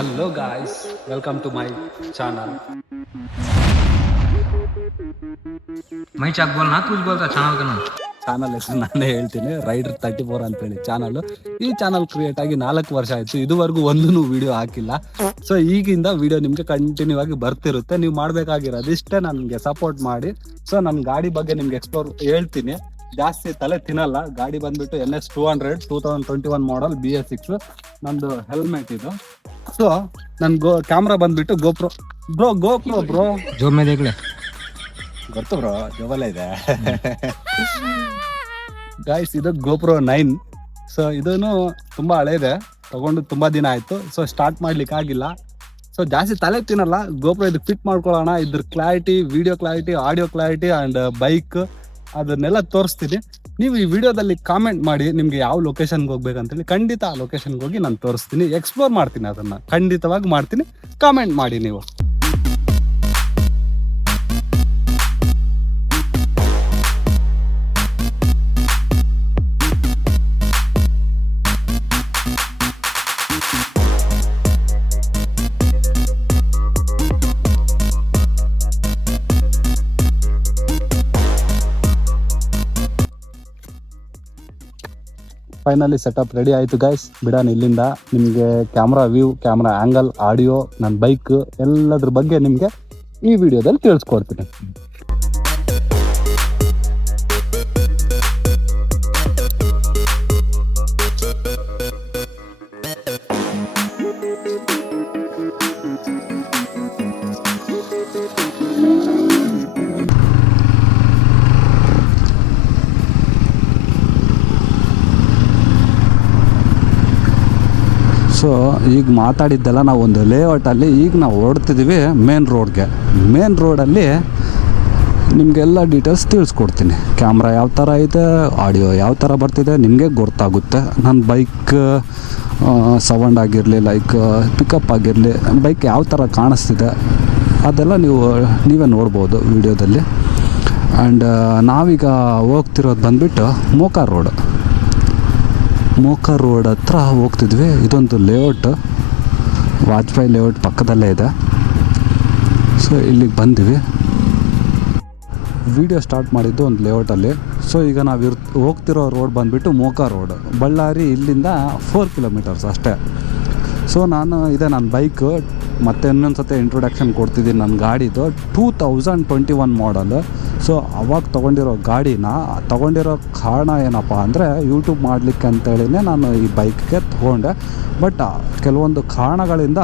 Hello guys welcome to my channel ಮೈ ಚಾಕ್ ಬೋಲ್ ನಾ ತೂಜ್ ಬೋಲ್ತಾ ಚಾನಲ್ ಕನ ಚಾನಲ್ ಹೆಸರು ನಾನೇ ಹೇಳ್ತೀನಿ. ರೈಡರ್ ತರ್ಟಿ ಫೋರ್ ಅಂತ ಹೇಳಿ ಚಾನಲ್ ಈ ಚಾನಲ್ ಕ್ರಿಯೇಟ್ ಆಗಿ ನಾಲ್ಕು ವರ್ಷ ಆಯ್ತು. ಇದುವರೆಗೂ ಒಂದೂ ವಿಡಿಯೋ ಹಾಕಿಲ್ಲ. ಸೊ ಈಗಿಂದ ವಿಡಿಯೋ ನಿಮ್ಗೆ ಕಂಟಿನ್ಯೂ ಆಗಿ ಬರ್ತಿರುತ್ತೆ. ನೀವು ಮಾಡ್ಬೇಕಾಗಿರೋದು ಇಷ್ಟೇ ನನ್ಗೆ ಸಪೋರ್ಟ್ ಮಾಡಿ. ಸೊ ನನ್ನ ಗಾಡಿ ಬಗ್ಗೆ ನಿಮ್ಗೆ ಎಕ್ಸ್ಪ್ಲೋರ್ ಹೇಳ್ತೀನಿ. ಜಾಸ್ತಿ ತಲೆ ತಿನ್ನಲ್ಲ. ಗಾಡಿ ಬಂದ್ಬಿಟ್ಟು N S two hundred two thousand twenty one model B S six ನಂದು ಹೆಲ್ಮೆಟ್ ಇದು. ಸೊ ನನ್ ಗೋ ಕ್ಯಾಮ್ರಾ ಬಂದ್ಬಿಟ್ಟು ಗೋಪ್ರೋ ಬ್ರೋ ಗೋಪ್ರೋ ಬ್ರೋ ಜೋಮ್ ಗೊತ್ತು ಬ್ರೋ ಜೋಬಲ್ ಇದೆ. ಗಾಯ್ಸ್ ಇದು ಗೋಪ್ರೋ ನೈನ್ ಸೊ ಇದೂ ತುಂಬಾ ಹಳೆ ಇದೆ ತಗೊಂಡು ತುಂಬಾ ದಿನ ಆಯಿತು. ಸೊ ಸ್ಟಾರ್ಟ್ ಮಾಡ್ಲಿಕ್ಕೆ ಆಗಿಲ್ಲ. ಸೊ ಜಾಸ್ತಿ ತಲೆ ತಿನ್ನಲ್ಲ. ಗೋಪ್ರೋ ಇದು ಫಿಟ್ ಮಾಡ್ಕೊಳ್ಳೋಣ. ಇದ್ರ clarity video clarity audio clarity and bike ಅದನ್ನೆಲ್ಲ ತೋರಿಸ್ತೀನಿ. ನೀವು ಈ ವಿಡಿಯೋದಲ್ಲಿ ಕಾಮೆಂಟ್ ಮಾಡಿ ನಿಮ್ಗೆ ಯಾವ ಲೊಕೇಶನ್ಗೆ ಹೋಗ್ಬೇಕಂತೇಳಿ ಖಂಡಿತ ಆ ಲೊಕೇಶನ್ಗೆ ಹೋಗಿ ನಾನು ತೋರಿಸ್ತೀನಿ. ಎಕ್ಸ್ಪ್ಲೋರ್ ಮಾಡ್ತೀನಿ ಅದನ್ನು. ಖಂಡಿತವಾಗಿ ಮಾಡ್ತೀನಿ. ಕಾಮೆಂಟ್ ಮಾಡಿ ನೀವು. ಫೈನಲಿ ಸೆಟಪ್ ರೆಡಿ ಆಯಿತು ಗೈಸ್ ಬಿಡಾನ್, ಇಲ್ಲಿಂದ ನಿಮಗೆ camera view camera angle audio ನನ್ನ ಬೈಕ್ ಎಲ್ಲದ್ರ ಬಗ್ಗೆ ನಿಮಗೆ ಈ ವಿಡಿಯೋದಲ್ಲಿ ತಿಳಿಸ್ಕೊಡ್ತೀನಿ. ಸೊ ಈಗ ಮಾತಾಡಿದ್ದೆಲ್ಲ ನಾವು ಒಂದು ಲೇಔಟಲ್ಲಿ ಈಗ ನಾವು ಓಡ್ತಿದ್ದೀವಿ ಮೇನ್ ರೋಡ್ಗೆ ಮೇನ್ ರೋಡಲ್ಲಿ ನಿಮಗೆಲ್ಲ ಡೀಟೇಲ್ಸ್ ತಿಳಿಸ್ಕೊಡ್ತೀನಿ. ಕ್ಯಾಮ್ರಾ ಯಾವ ಥರ ಇದೆ ಆಡಿಯೋ ಯಾವ ಥರ ಬರ್ತಿದೆ ನಿಮಗೆ ಗೊತ್ತಾಗುತ್ತೆ. ನನ್ನ ಬೈಕ್ ಸೌಂಡ್ ಆಗಿರಲಿ ಲೈಕ್ ಪಿಕಪ್ ಆಗಿರಲಿ ಬೈಕ್ ಯಾವ ಥರ ಕಾಣಿಸ್ತಿದೆ, ಅದೆಲ್ಲ ನೀವು, ನೀವೇ ನೋಡ್ಬೋದು ವಿಡಿಯೋದಲ್ಲಿ ಆ್ಯಂಡ್ ನಾವೀಗ ಹೋಗ್ತಿರೋದು ಬಂದುಬಿಟ್ಟು ಮೋಕಾ ರೋಡ್ ಮೋಕ ರೋಡ್ ಹತ್ರ ಹೋಗ್ತಿದ್ವಿ. ಇದೊಂದು ಲೇಔಟ್ ವಾಜಪೇಯಿ ಲೇಔಟ್ ಪಕ್ಕದಲ್ಲೇ ಇದೆ. ಸೊ ಇಲ್ಲಿಗೆ ಬಂದಿವಿ. ವಿಡಿಯೋ ಸ್ಟಾರ್ಟ್ ಮಾಡಿದ್ದು ಒಂದು ಲೇಔಟಲ್ಲಿ ಸೊ ಈಗ ನಾವು ಇರ್, ಹೋಗ್ತಿರೋ ರೋಡ್ ಬಂದುಬಿಟ್ಟು ಮೋಕ ರೋಡ್ ಬಳ್ಳಾರಿ ಇಲ್ಲಿಂದ ಫೋರ್ ಕಿಲೋಮೀಟರ್ಸ್ ಅಷ್ಟೇ. ಸೊ ನಾನು, ಇದೆ ನನ್ನ ಬೈಕ್ ಮತ್ತೆ ಇನ್ನೊಂದು ಸತಿ ಇಂಟ್ರೊಡಕ್ಷನ್ ಕೊಡ್ತಿದ್ದೀನಿ ನನ್ನ ಗಾಡಿದು two thousand twenty one model so ಅವಾಗ ತೊಗೊಂಡಿರೋ ಗಾಡಿನ, ತೊಗೊಂಡಿರೋ ಕಾರಣ ಏನಪ್ಪ ಅಂದರೆ ಯೂಟ್ಯೂಬ್ ಮಾಡಲಿಕ್ಕೆ ಅಂತೇಳಿನೇ ನಾನು ಈ ಬೈಕ್ಗೆ ತೊಗೊಂಡೆ. ಬಟ್ ಕೆಲವೊಂದು ಕಾರಣಗಳಿಂದ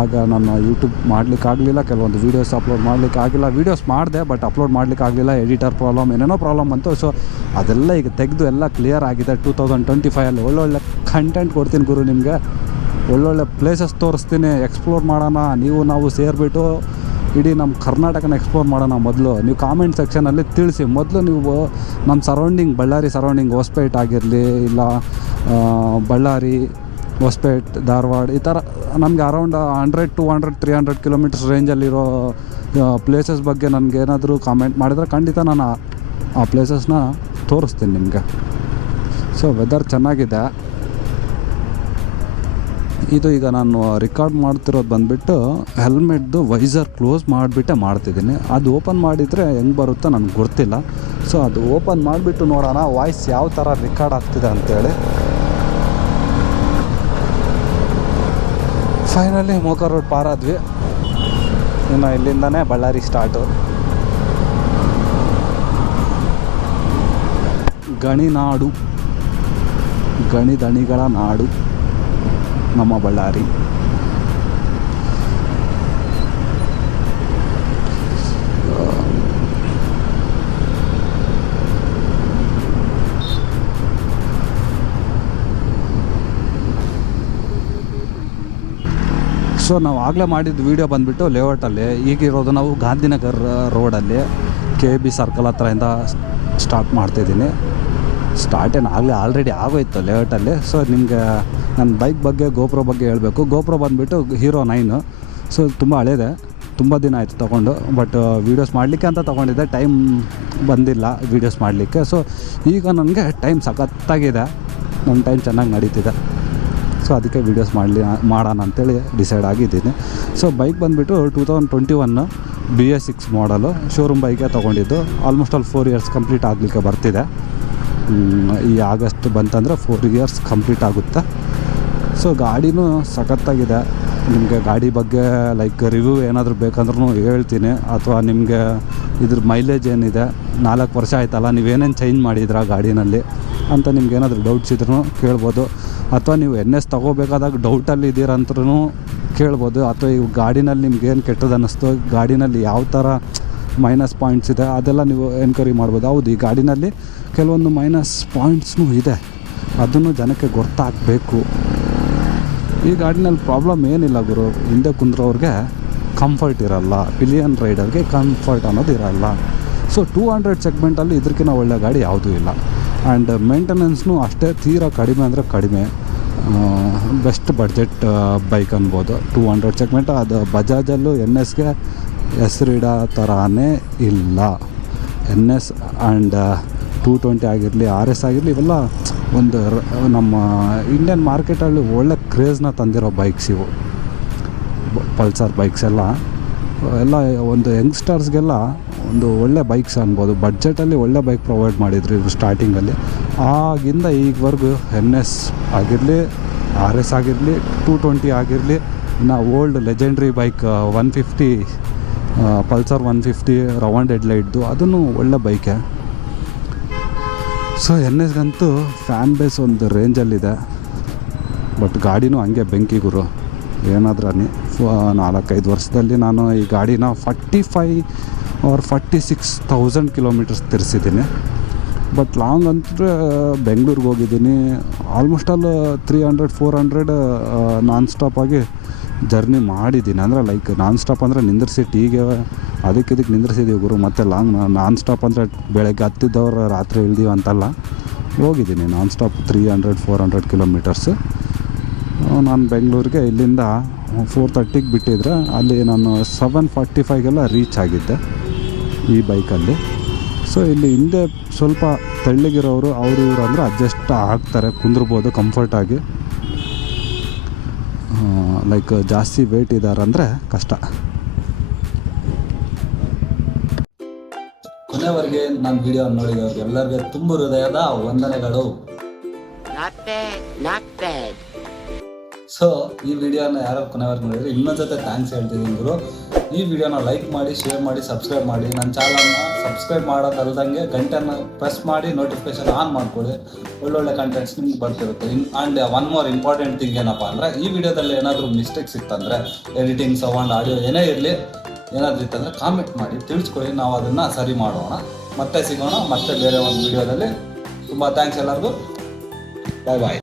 ಆಗ ನಾನು ಯೂಟ್ಯೂಬ್ ಮಾಡ್ಲಿಕ್ಕೆ ಆಗಲಿಲ್ಲ. ಕೆಲವೊಂದು ವೀಡಿಯೋಸ್ ಅಪ್ಲೋಡ್ ಮಾಡ್ಲಿಕ್ಕೆ ಆಗಲಿಲ್ಲ ವೀಡಿಯೋಸ್ ಮಾಡಿದೆ ಬಟ್ ಅಪ್ಲೋಡ್ ಮಾಡ್ಲಿಕ್ಕೆ ಆಗಲಿಲ್ಲ. ಎಡಿಟರ್ ಪ್ರಾಬ್ಲಮ್ ಏನೇನೋ ಪ್ರಾಬ್ಲಮ್ ಬಂತು. ಸೊ ಅದೆಲ್ಲ ಈಗ ತೆಗೆದು ಎಲ್ಲ ಕ್ಲಿಯರ್ ಆಗಿದೆ. ಟೂ ತೌಸಂಡ್ ಟ್ವೆಂಟಿ ಫೈವಲ್ಲಿ ಒಳ್ಳೊಳ್ಳೆ ಕಂಟೆಂಟ್ ಕೊಡ್ತೀನಿ ಗುರು ನಿಮಗೆ. ಒಳ್ಳೊಳ್ಳೆ ಪ್ಲೇಸಸ್ ತೋರಿಸ್ತೀನಿ ಎಕ್ಸ್ಪ್ಲೋರ್ ಮಾಡೋಣ, ನೀವು ನಾವು ಸೇರಿಬಿಟ್ಟು ಇಡೀ ನಮ್ಮ ಕರ್ನಾಟಕನ ಎಕ್ಸ್ಪ್ಲೋರ್ ಮಾಡೋಣ ಮೊದಲು. ನೀವು ಕಾಮೆಂಟ್ ಸೆಕ್ಷನಲ್ಲಿ ತಿಳಿಸಿ, ಮೊದಲು ನೀವು ನಮ್ಮ ಸರೌಂಡಿಂಗ್ ಬಳ್ಳಾರಿ ಸರೌಂಡಿಂಗ್ ಹೊಸಪೇಟ್ ಆಗಿರಲಿ, ಇಲ್ಲ ಬಳ್ಳಾರಿ ಹೊಸಪೇಟ್, ಧಾರವಾಡ, ಈ ಥರ ನಮಗೆ around hundred two hundred three hundred kilometres ರೇಂಜಲ್ಲಿರೋ places ಬಗ್ಗೆ ನನಗೆ ಏನಾದರೂ ಕಾಮೆಂಟ್ ಮಾಡಿದರೆ ಖಂಡಿತ ನಾನು ಆ- ಪ್ಲೇಸಸ್ನ ತೋರಿಸ್ತೀನಿ ನಿಮಗೆ. ಸೊ ವೆದರ್ ಚೆನ್ನಾಗಿದೆ. ಇದು ಈಗ ನಾನು ರೆಕಾರ್ಡ್ ಮಾಡ್ತಿರೋದು ಬಂದುಬಿಟ್ಟು ಹೆಲ್ಮೆಟ್ದು ವೈಸರ್ ಕ್ಲೋಸ್ ಮಾಡಿಬಿಟ್ಟೆ ಮಾಡ್ತಿದ್ದೀನಿ. ಅದು ಓಪನ್ ಮಾಡಿದರೆ ಹೆಂಗೆ ಬರುತ್ತೋ ನನಗೆ ಗೊತ್ತಿಲ್ಲ. ಸೊ ಅದು ಓಪನ್ ಮಾಡಿಬಿಟ್ಟು ನೋಡೋಣ ವಾಯ್ಸ್ ಯಾವ ಥರ ರೆಕಾರ್ಡ್ ಆಗ್ತಿದೆ ಅಂತೇಳಿ. ಫೈನಲಿ ಮೋಕ ರೋಡ್ ಪಾರಾದ್ವಿ ಇನ್ನು ಇಲ್ಲಿಂದನೇ ಬಳ್ಳಾರಿ ಸ್ಟಾರ್ಟು ಗಣಿನಾಡು ಗಣಿದಣಿಗಳ ನಾಡು. ನಮ್ಮ ಬಳ್ಳಾರಿ. ಸೊ ನಾವು ಆಗಲೇ ಮಾಡಿದ್ದು ವೀಡಿಯೋ ಬಂದುಬಿಟ್ಟು ಲೇಔಟಲ್ಲಿ. ಈಗಿರೋದು ನಾವು ಗಾಂಧಿನಗರ್ ರೋಡಲ್ಲಿ ಕೆ ಬಿ ಸರ್ಕಲ್ ಹತ್ರದಿಂದ ಸ್ಟಾರ್ಟ್ ಮಾಡ್ತಿದ್ದೀನಿ. ಸ್ಟಾರ್ಟ್ ಏನು ಆಗಲೇ ಆಲ್ರೆಡಿ ಆಗೋಯ್ತು ಲೇಔಟಲ್ಲಿ. ಸೊ ನಿಮಗೆ ನನ್ನ ಬೈಕ್ ಬಗ್ಗೆ ಗೋಪ್ರೋ ಬಗ್ಗೆ ಹೇಳಬೇಕು. ಗೋಪ್ರೋ ಬಂದುಬಿಟ್ಟು ಹೀರೋ ನೈನು ಸೊ ತುಂಬ ಹಳೇದೆ. ತುಂಬ ದಿನ ಆಯಿತು ತೊಗೊಂಡು. ಬಟ್ ವೀಡಿಯೋಸ್ ಮಾಡಲಿಕ್ಕೆ ಅಂತ ತೊಗೊಂಡಿದ್ದೆ. ಟೈಮ್ ಬಂದಿಲ್ಲ ವೀಡಿಯೋಸ್ ಮಾಡಲಿಕ್ಕೆ. ಸೊ ಈಗ ನನಗೆ ಟೈಮ್ ಸಖತ್ತಾಗಿದೆ. ನನ್ನ ಟೈಮ್ ಚೆನ್ನಾಗಿ ನಡೀತಿದೆ. ಸೊ ಅದಕ್ಕೆ ವೀಡಿಯೋಸ್ ಮಾಡಲಿ, ಮಾಡೋಣ ಅಂತೇಳಿ ಡಿಸೈಡ್ ಆಗಿದ್ದೀನಿ. ಸೊ ಬೈಕ್ ಬಂದುಬಿಟ್ಟು two thousand twenty one B S six model showroom ಬೈಕೇ ತೊಗೊಂಡಿದ್ದು. Almost all four years complete ಆಗಲಿಕ್ಕೆ ಬರ್ತಿದೆ. ಈ ಆಗಸ್ಟ್ ಬಂತಂದರೆ ಫೋರ್ ಇಯರ್ಸ್ ಕಂಪ್ಲೀಟ್ ಆಗುತ್ತೆ. ಸೊ ಗಾಡಿನೂ ಸಖತ್ತಾಗಿದೆ. ನಿಮಗೆ ಗಾಡಿ ಬಗ್ಗೆ ಲೈಕ್ ರಿವ್ಯೂ ಏನಾದರೂ ಬೇಕಂದ್ರೂ ಹೇಳ್ತೀನಿ. ಅಥವಾ ನಿಮಗೆ ಇದ್ರ ಮೈಲೇಜ್ ಏನಿದೆ, ನಾಲ್ಕು ವರ್ಷ ಆಯ್ತಲ್ಲ, ನೀವೇನೇನು ಚೇಂಜ್ ಮಾಡಿದ್ರ ಗಾಡಿನಲ್ಲಿ ಅಂತ ನಿಮ್ಗೆ ಏನಾದರೂ ಡೌಟ್ಸ್ ಇದ್ರೂ ಕೇಳ್ಬೋದು. ಅಥವಾ ನೀವು ಎನ್ ಎಸ್ ತೊಗೋಬೇಕಾದಾಗ ಡೌಟಲ್ಲಿ ಇದ್ದೀರಂತೂ ಕೇಳ್ಬೋದು. ಅಥವಾ ಈ ಗಾಡಿನಲ್ಲಿ ನಿಮ್ಗೆ ಏನು ಕೆಟ್ಟದ್ದು ಅನ್ನಿಸ್ತು, ಗಾಡಿನಲ್ಲಿ ಯಾವ ಥರ ಮೈನಸ್ ಪಾಯಿಂಟ್ಸ್ ಇದೆ, ಅದೆಲ್ಲ ನೀವು ಎನ್ಕ್ವೈರಿ ಮಾಡ್ಬೋದು. ಹೌದು, ಈ ಗಾಡಿನಲ್ಲಿ ಕೆಲವೊಂದು ಮೈನಸ್ ಪಾಯಿಂಟ್ಸ್ನೂ ಇದೆ. ಅದನ್ನು ಜನಕ್ಕೆ ಗೊತ್ತಾಗಬೇಕು. ಈ ಗಾಡಿನಲ್ಲಿ ಪ್ರಾಬ್ಲಮ್ ಏನಿಲ್ಲ ಗುರು. ಹಿಂದೆ ಕುಂದ್ರೋರಿಗೆ ಕಂಫರ್ಟ್ ಇರಲ್ಲ. ಪಿಲಿಯನ್ ರೈಡರ್ಗೆ ಕಂಫರ್ಟ್ ಅನ್ನೋದು ಇರಲ್ಲ. ಸೊ ಟೂ ಹಂಡ್ರೆಡ್ ಸೆಗ್ಮೆಂಟಲ್ಲಿ ಇದಕ್ಕಿಂತ ಒಳ್ಳೆ ಗಾಡಿ ಯಾವುದೂ ಇಲ್ಲ. ಆ್ಯಂಡ್ ಮೇಂಟೆನೆನ್ಸ್ನೂ ಅಷ್ಟೇ ತೀರಾ ಕಡಿಮೆ ಅಂದರೆ ಕಡಿಮೆ. ಬೆಸ್ಟ್ ಬಡ್ಜೆಟ್ ಬೈಕ್ ಅನ್ಬೋದು. ಟೂ ಹಂಡ್ರೆಡ್ ಸೆಗ್ಮೆಂಟ್ ಅದು ಬಜಾಜಲ್ಲೂ ಎನ್ ಎಸ್ಗೆ ಹೆಸರಿಡೋ ಥರನೇ ಇಲ್ಲ. N S and two twenty ಆಗಿರಲಿ ಆರ್ ಎಸ್ ಆಗಿರಲಿ, ಇವೆಲ್ಲ ಒಂದು ನಮ್ಮ ಇಂಡಿಯನ್ ಮಾರ್ಕೆಟಲ್ಲಿ ಒಳ್ಳೆ ಕ್ರೇಜ್ನ ತಂದಿರೋ ಬೈಕ್ಸ್ ಇವು. ಪಲ್ಸರ್ ಬೈಕ್ಸ್ ಎಲ್ಲ. ಎಲ್ಲ ಒಂದು ಯಂಗ್ಸ್ಟರ್ಸ್ಗೆಲ್ಲ ಒಂದು ಒಳ್ಳೆ ಬೈಕ್ಸ್ ಅನ್ಬೋದು. ಬಡ್ಜೆಟಲ್ಲಿ ಒಳ್ಳೆ ಬೈಕ್ ಪ್ರೊವೈಡ್ ಮಾಡಿದ್ರು ಇವರು ಸ್ಟಾರ್ಟಿಂಗಲ್ಲಿ ಆಗಿಂದ ಈಗವರೆಗೂ ಎನ್ ಎಸ್ ಆಗಿರಲಿ ಆರ್ ಎಸ್ ಆಗಿರಲಿ ಟೂ ಟ್ವೆಂಟಿ ಆಗಿರಲಿ, ಇನ್ನು old legendary bike one fifty Pulsar one fifty round ಹೆಡ್ಲೈಟ್ದು ಅದನ್ನು ಒಳ್ಳೆ ಬೈಕೆ ಸೊ ಎನ್ ಎಸ್ಗಂತೂ ಫ್ಯಾನ್ ಬೇಸ್ ಒಂದು ರೇಂಜಲ್ಲಿದೆ ಬಟ್ ಗಾಡಿನೂ ಹಂಗೆ ಬೆಂಕಿ ಗುರು. ಏನಾದ್ರೂ ನಾಲ್ಕೈದು ವರ್ಷದಲ್ಲಿ ನಾನು ಈ ಗಾಡಿನ forty five or forty six thousand kilometres ತಿರ್ಸಿದ್ದೀನಿ but long ಅಂದರೆ ಬೆಂಗ್ಳೂರಿಗೆ ಹೋಗಿದ್ದೀನಿ. Almost all three hundred four hundred non ಸ್ಟಾಪಾಗಿ journey ಮಾಡಿದ್ದೀನಿ. ಅಂದರೆ ಲೈಕ್ ನಾನ್ ಸ್ಟಾಪ್ ಅಂದರೆ ನಿಂದ್ರಿಸಿ ಟೀಗೆ ಅದಕ್ಕೆ ಇದಕ್ಕೆ ನಿಂದ್ರಿಸಿದ್ದೀವಿ ಗುರು. ಮತ್ತು ಲಾಂಗ್ ನಾನ್ ಸ್ಟಾಪ್ ಅಂದರೆ ಬೆಳಗ್ಗೆ ಹತ್ತಿದ್ದವ್ರು ರಾತ್ರಿ ಇಳ್ದೀವಿ ಅಂತಲ್ಲ. ಹೋಗಿದ್ದೀನಿ non stop three hundred four hundred kilometres ನಾನು ಬೆಂಗಳೂರಿಗೆ ಇಲ್ಲಿಂದ ಫೋರ್ ತರ್ಟಿಗೆ ಬಿಟ್ಟಿದ್ರೆ ಅಲ್ಲಿ ನಾನು ಸೆವೆನ್ ಫಾರ್ಟಿ ಫೈವ್ಗೆಲ್ಲ ರೀಚ್ ಆಗಿದ್ದೆ ಈ ಬೈಕಲ್ಲಿ ಸೊ ಇಲ್ಲಿ ಹಿಂದೆ ಸ್ವಲ್ಪ ತೆಳ್ಳಗಿರೋರು ಅವರು ಇವರು ಅಂದರೆ ಅಡ್ಜಸ್ಟ್ ಆಗ್ತಾರೆ, ಕುಂದ್ರಬೋದು ಕಂಫರ್ಟಾಗಿ ಲೈಕ್ ಜಾಸ್ತಿ ವೇಟ್ ಇದ್ದಾರೆ ಅಂದರೆ ಕಷ್ಟ. ಕೊನೆವರೆಗೆ ನಾನು ವಿಡಿಯೋ ನೋಡಿದವ್ರಿಗೆ ಎಲ್ಲರಿಗೆ ತುಂಬ ಹೃದಯದ ವಂದನೆಗಳು. Not bad, not ಸೊ ಈ ವಿಡಿಯೋನ ಯಾರು ಕೊನೆವರೆಗೆ ನೋಡಿದ್ರೆ ಇನ್ನೊಂದು ಜೊತೆ ಥ್ಯಾಂಕ್ಸ್ ಹೇಳ್ತಿದ್ದೀನಿ ಗುರು. ಈ ವಿಡಿಯೋನ ಲೈಕ್ ಮಾಡಿ, ಶೇರ್ ಮಾಡಿ, ಸಬ್ಸ್ಕ್ರೈಬ್ ಮಾಡಿ. ನನ್ನ ಚಾನಲ್ನ ಸಬ್ಸ್ಕ್ರೈಬ್ ಮಾಡೋದಲ್ದಂಗೆ ಗಂಟೆನ ಪ್ರೆಸ್ ಮಾಡಿ ನೋಟಿಫಿಕೇಶನ್ ಆನ್ ಮಾಡ್ಕೊಳ್ಳಿ ಒಳ್ಳೊಳ್ಳೆ ಕಂಟೆಂಟ್ಸ್ ನಿಮ್ಗೆ ಬರ್ತಿರುತ್ತೆ. In and one more important thing ಏನಪ್ಪ ಅಂದರೆ, ಈ ವಿಡಿಯೋದಲ್ಲಿ ಏನಾದರೂ ಮಿಸ್ಟೇಕ್ಸ್ ಇತ್ತಂದರೆ ಎಡಿಟಿಂಗ್ ಸೌಂಡ್ ಆಡಿಯೋ ಏನೇ ಇರಲಿ, ಏನಾದರೂ ಇತ್ತಂದರೆ ಕಾಮೆಂಟ್ ಮಾಡಿ ತಿಳಿಸ್ಕೊಳ್ಳಿ ನಾವು ಅದನ್ನು ಸರಿ ಮಾಡೋಣ. ಮತ್ತೆ ಸಿಗೋಣ, ಮತ್ತೆ ಬೇರೆ ಒಂದು ವಿಡಿಯೋದಲ್ಲಿ. ತುಂಬ ಥ್ಯಾಂಕ್ಸ್ ಎಲ್ಲರಿಗೂ. ಬಾಯ್ ಬಾಯ್